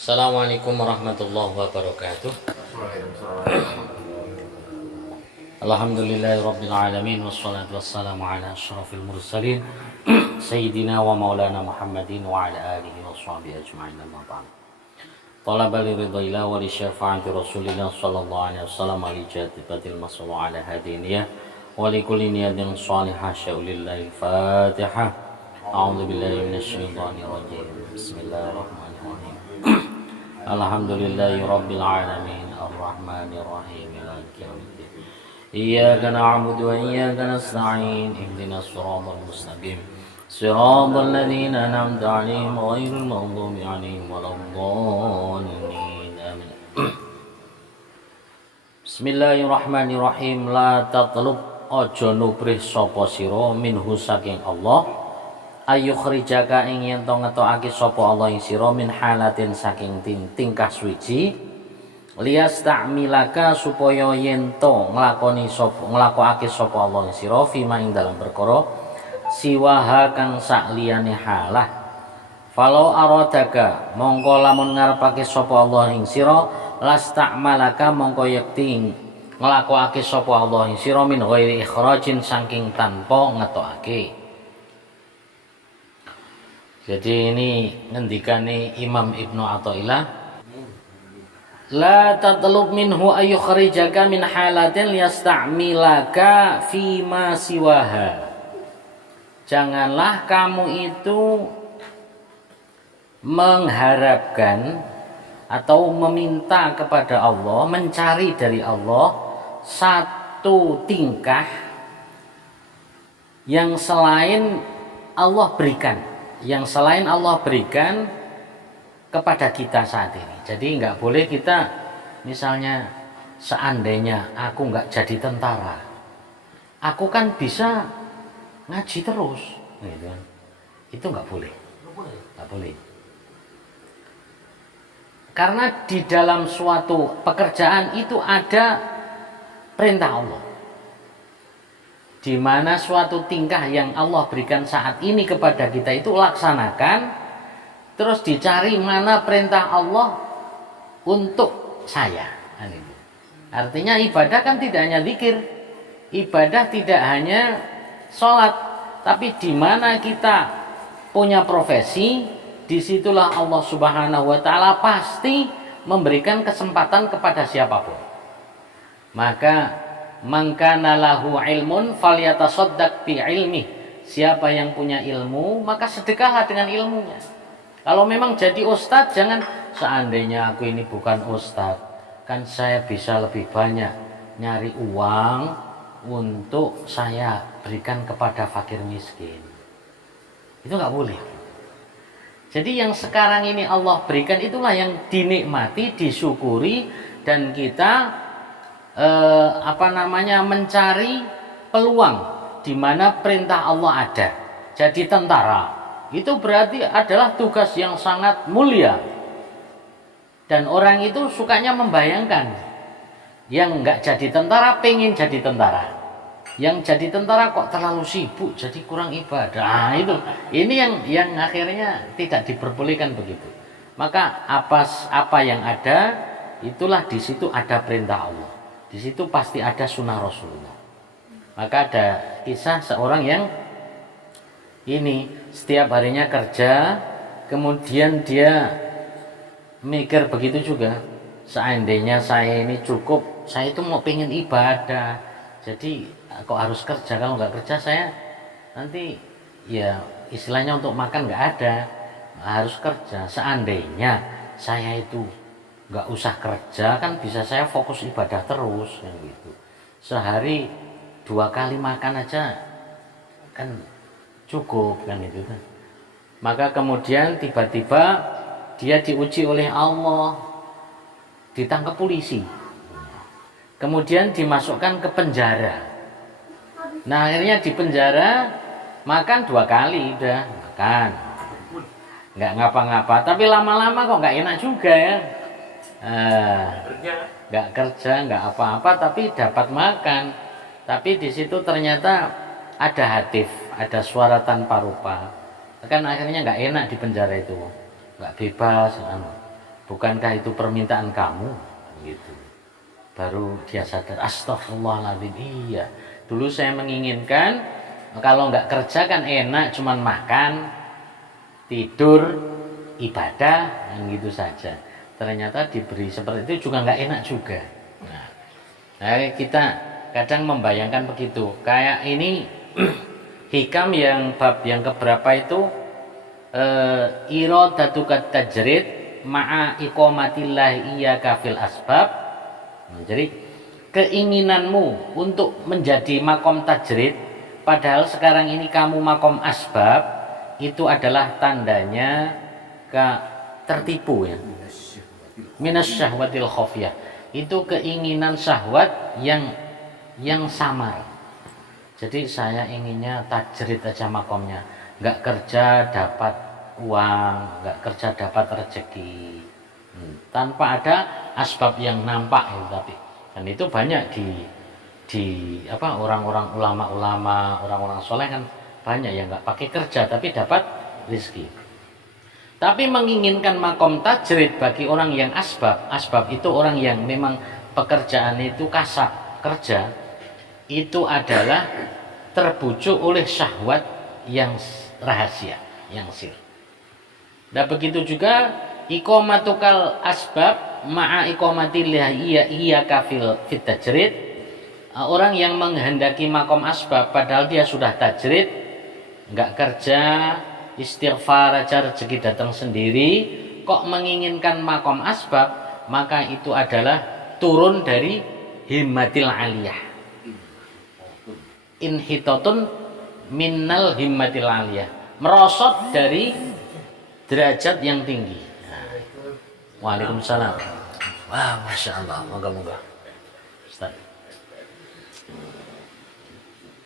Assalamualaikum warahmatullahi wabarakatuh. Alhamdulillahirabbil alamin wassalatu wassalamu ala asyrafil mursalin sayyidina wa maulana Muhammadin wa ala alihi washabihi ajma'in amma ba'd. Talaba li ridhaillah wa li syafaati Rasulillah sallallahu alaihi wasallam li jatibatil mas'ul ala hadiniyah wa li kulli niyatin shalihah syaulillahi Fatihah. A'udzu billahi minasyaitonir rajim. Bismillahirrahmanirrahim. Alhamdulillahi rabbil alamin arrahmanir rahim maliki yaumiddin. Iyyaka na'budu wa iyyaka nasta'in ihdinas siratal mustaqim siratal ladzina an'amta 'alaihim ghairil maghdubi 'alaihim waladdallin. Amin. Bismillahirrahmanirrahim. La tatlub aja nubrih sapa sira minhu saking Allah ayukhrijaka ing yen to ngetokake sapa Allah ing sira min halatin saking tingkah suci liyasta'milaka supaya yen to nglakokake sapa Allah ing sira fima ing dalam perkara siwaha kang sakliyane halah. Falau aradaka mongko lamun ngarepake sapa Allah ing sira lasta'malaka mongko yekti nglakokake sapa Allah ing sira min ghairi ikhrajin saking tanpa ngetokake. Jadi ini ngendikane Imam Ibnu Athaillah, la tatlub minhu ayyukhrijaka min halatin liyasta'milaka fima siwaha. Janganlah kamu itu mengharapkan atau meminta kepada Allah, mencari dari Allah satu tingkah yang selain Allah berikan, kepada kita saat ini. Jadi nggak boleh kita misalnya seandainya aku nggak jadi tentara, aku kan bisa ngaji terus, gitu kan? Itu nggak boleh. Karena di dalam suatu pekerjaan itu ada perintah Allah, di mana suatu tingkah yang Allah berikan saat ini kepada kita itu laksanakan, terus dicari mana perintah Allah untuk saya. Artinya ibadah kan tidak hanya zikir, ibadah tidak hanya sholat, tapi di mana kita punya profesi, disitulah Allah Subhanahu wa Ta'ala pasti memberikan kesempatan kepada siapapun. Maka man kana lahu ilmun falyatasaddaq bi ilmi. Siapa yang punya ilmu maka sedekahlah dengan ilmunya. Kalau memang jadi ustadz, jangan seandainya aku ini bukan ustadz, kan saya bisa lebih banyak nyari uang untuk saya berikan kepada fakir miskin. Itu nggak boleh. Jadi yang sekarang ini Allah berikan itulah yang dinikmati, disyukuri, dan kita mencari peluang di mana perintah Allah ada. Jadi tentara itu berarti adalah tugas yang sangat mulia, dan orang itu sukanya membayangkan yang nggak jadi tentara pengen jadi tentara, yang jadi tentara kok terlalu sibuk jadi kurang ibadah. Ini yang akhirnya tidak diperbolehkan begitu. Maka apa yang ada itulah, di situ ada perintah Allah, di situ pasti ada sunnah Rasulullah. Maka ada kisah seorang yang ini setiap harinya kerja, kemudian dia mikir begitu juga, seandainya saya ini cukup, saya itu mau pengen ibadah, jadi kok harus kerja, kalau nggak kerja saya nanti ya istilahnya untuk makan nggak ada, harus kerja. Seandainya saya itu nggak usah kerja, kan bisa saya fokus ibadah terus, kan gitu. Sehari 2 kali makan aja kan cukup, kan itu kan. Maka kemudian tiba-tiba dia diuji oleh Allah, ditangkap polisi, kemudian dimasukkan ke penjara. Nah akhirnya di penjara makan 2 kali, udah makan nggak ngapa-ngapa, tapi lama-lama kok nggak enak juga ya. Nggak kerja, nggak apa-apa, tapi dapat makan. Tapi di situ ternyata ada hatif, ada suara tanpa rupa. Kan akhirnya nggak enak di penjara itu, nggak bebas. bukankah itu permintaan kamu? Gitu. Baru dia sadar, astagfirullahaladzim, iya. Dulu saya menginginkan kalau nggak kerja kan enak, cuman makan, tidur, ibadah, gitu saja. Ternyata diberi seperti itu juga nggak enak juga. Nah, kita kadang membayangkan begitu. Kayak ini hikam yang bab yang keberapa itu iradatuka tajrid ma'a iqamatillah iyyaka fil asbab. Jadi keinginanmu untuk menjadi makom tajrid padahal sekarang ini kamu makom asbab, itu adalah tandanya tertipu ya. Minasyahwatil khafiyah. Itu keinginan syahwat yang samar. Jadi saya inginnya tajrid aja makomnya, nggak kerja dapat uang, nggak kerja dapat rezeki, tanpa ada asbab yang nampak itu. Tapi dan itu banyak di orang-orang ulama-ulama, orang-orang soleh kan banyak yang nggak pakai kerja tapi dapat rezeki. Tapi menginginkan makom tajrid bagi orang yang asbab itu orang yang memang pekerjaan itu kasar kerja, itu adalah terbujuk oleh syahwat yang rahasia, yang sir. Dan begitu juga iqamatukal asbab ma'a iqamatillah iya kafil fit tajrid. Orang yang menghendaki makom asbab padahal dia sudah tajrid, nggak kerja, istighfar aja rezeki datang sendiri, kok menginginkan makom asbab, maka itu adalah turun dari himmatil aliyah. Inhitatun minnal himmatil aliyah, merosot dari derajat yang tinggi. Waalaikumsalam. Wah, masya Allah, moga-moga. Ustaz.